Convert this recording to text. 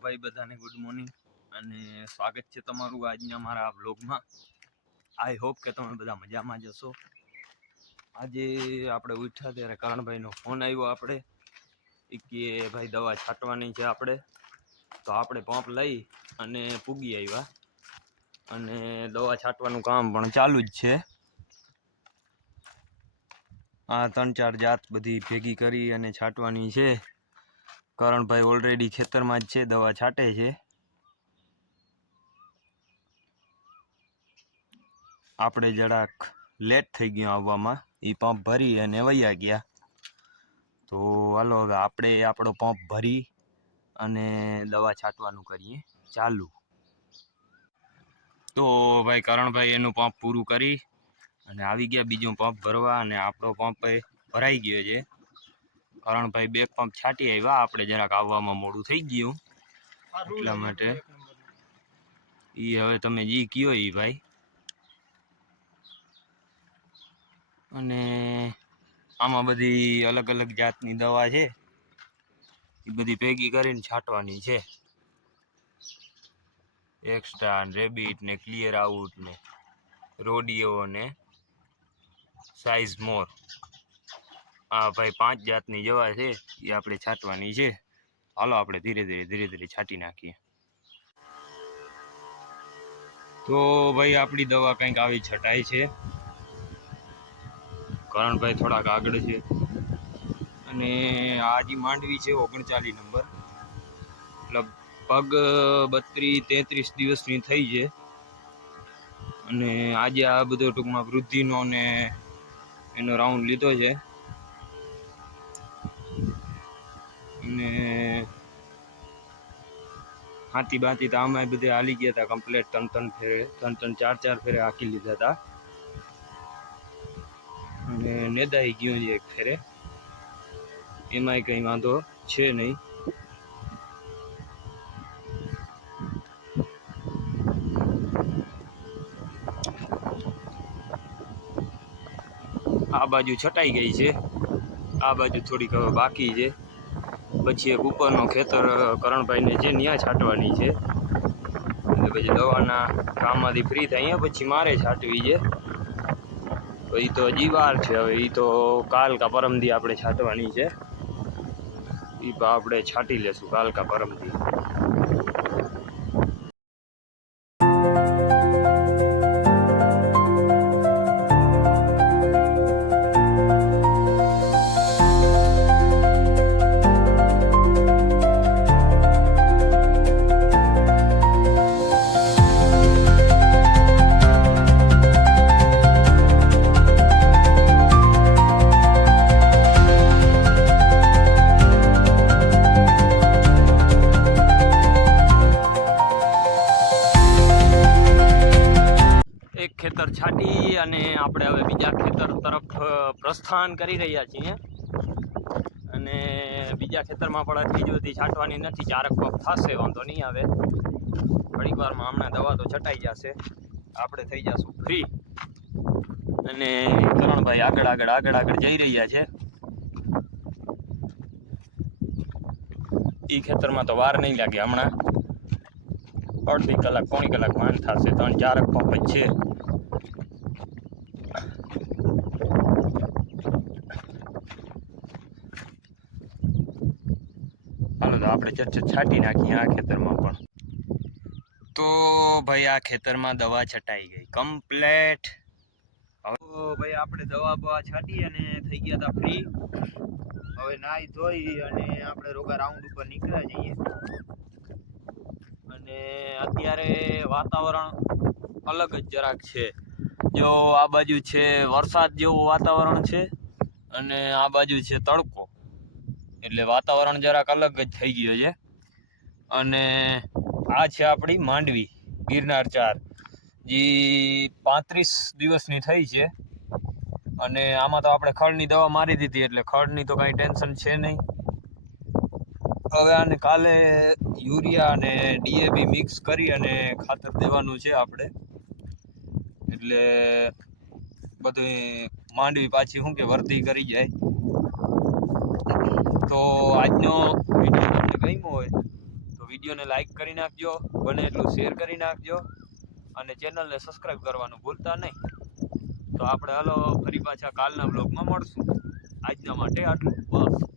ભાઈ બધાને good morning અને સ્વાગત છે તમારું આજના મારા વ્લોગમાં આઈ હોપ કે તમે બધા મજામાં જશો આજે આપણે ઉઠ્યા ત્યારે કરણભાઈનો ફોન આવ્યો આપણે. એ કે ભાઈ દવા છાંટવાની છે આપણે. તો આપણે પંપ લઈ અને પૂગી આવ્યા. અને દવા છાંટવાનું કામ પણ ચાલુ જ છે. આ ત્રણ ચાર જાત બધી ભેગી કરી અને છાંટવાની છે. કરણભાઈ ઓલરેડી ખેતરમાં જ છે, દવા છાંટે છે. આપણે જરાક લેટ થઈ ગયું આવવામાં એ પંપ ભરી અને વૈયા ગયા. તો હાલો હવે આપણે આપણો પંપ ભરી અને દવા છાંટવાનું કરીએ, ચાલુ. તો ભાઈ કરણભાઈ એનું પંપ પૂરું કરી અને આવી ગયા બીજું પંપ ભરવા અને આપણો પંપ ભરાઈ ગયો છે. કરણભાઈ બે પંપ છાંટી આવ્યા. આપણે જરાક આવવામાં મોડું થઈ ગયું. એટલા માટે એ હવે તમે જી કયો એ ભાઈ. અને આમાં બધી અલગ અલગ જાતની દવા છે. એ બધી ભેગી કરીને છાંટવાની છે. એક્સ્ટ્રા રેબિટ ને ક્લિયર આઉટ ને રોડિયો ને સાઇઝ મોર આ ભાઈ પાંચ જાતની જવા છે, એ આપણે છાંટવાની છે. હાલો આપણે ધીરે ધીરે ધીરે ધીરે છાંટી નાખીએ. તો ભાઈ આપણી દવા કંઈક આવી છટાઈ છે. કરણભાઈ થોડાક આગળ છે. અને આ જે માંડવી છે, ઓગણચાલીસ નંબર. લગભગ બત્રીસ, તેત્રીસ દિવસની થઈ છે. અને આજે આ બધો ટૂંકમાં વૃદ્ધિનો ને એનો રાઉન્ડ લીધો છે. અને હાથી બાતી તો. આમાં બધે હાલી ગયા હતા કમ્પ્લેટ ત્રણ ત્રણ ફેરે, ત્રણ ત્રણ ચાર ચાર ફેરે હાકી લીધા હતા અને નેદાઈ ગયું છે એક ફેરે. એમાંય કંઈ વાંધો છે નહીં. આ બાજુ છટાઈ ગઈ છે. આ બાજુ થોડીક હવે બાકી છે. પછી એક ઉપરનો ખેતર, કરણભાઈને છે ત્યાં છાંટવાની છે. એટલે પછી દવાના કામમાંથી ફ્રી થાય, અહીંયા પછી મારે છાંટવી છે. એ તો હજી વાર છે હવે એ તો કાલ કા પરમથી આપણે છાંટવાની છે. એ આપણે છાંટી લેશું, કાલ કા પરમથી. ખેતર છાંટી અને આપણે હવે બીજા ખેતર તરફ પ્રસ્થાન કરી રહ્યા છીએ. અને બીજા ખેતરમાં પણ હજી જુદી છાંટવાની, નથી ચારક પગ થશે, વાંધો નહીં આવે. ઘડીક વારમાં હમણાં દવા તો છટાઈ જશે. આપણે થઈ જશું ફ્રી અને કરણભાઈ આગળ આગળ આગળ આગળ જઈ રહ્યા છે. એ ખેતરમાં તો વાર નહીં લાગે હમણાં. અડધી કલાક, પોણી કલાક વાન થશે, ત્રણ ચારક પંપ જ છે. આપણે છાંટી નાખીએ આ ખેતરમાં પણ. તો ભાઈ આ ખેતરમાં દવા છટાઈ ગઈ, કમ્પ્લેટ. ભાઈ આપણે દવા બવા છાંટી અને થઈ ગયા હતા ફ્રી હવે નાહી ધોઈ અને આપણે રોગા રાઉન્ડ ઉપર નીકળ્યા જઈએ. અને અત્યારે વાતાવરણ અલગ જ જરાક છે. જો આ બાજુ છે વરસાદ જેવું વાતાવરણ છે અને આ બાજુ છે તડકો. એટલે વાતાવરણ જરાક અલગ જ થઈ ગયું છે. અને આ છે આપણી માંડવી, ગિરનાર ચાર, જે પાંત્રીસ દિવસની થઈ છે. અને આમાં તો આપણે ખડની દવા મારી દીધી, એટલે ખડની તો કાંઈ ટેન્શન છે નહીં. હવે આને કાલે યુરિયા અને ડીએબી મિક્સ કરી અને ખાતર દેવાનું છે આપણે. એટલે બધું માંડવી પાછી શું કે વર્ધી કરી જાય. આજનો વીડિયો તમને ગમ્યો હોય, તો વિડીયોને લાઈક કરી નાખજો, બને એટલું શેર કરી નાખજો, અને ચેનલને સબસ્ક્રાઈબ કરવાનું ભૂલતા નહીં. તો આપણે હલો ફરી પાછા કાલના બ્લોગમાં મળશું. આજના માટે આટલું, બસ.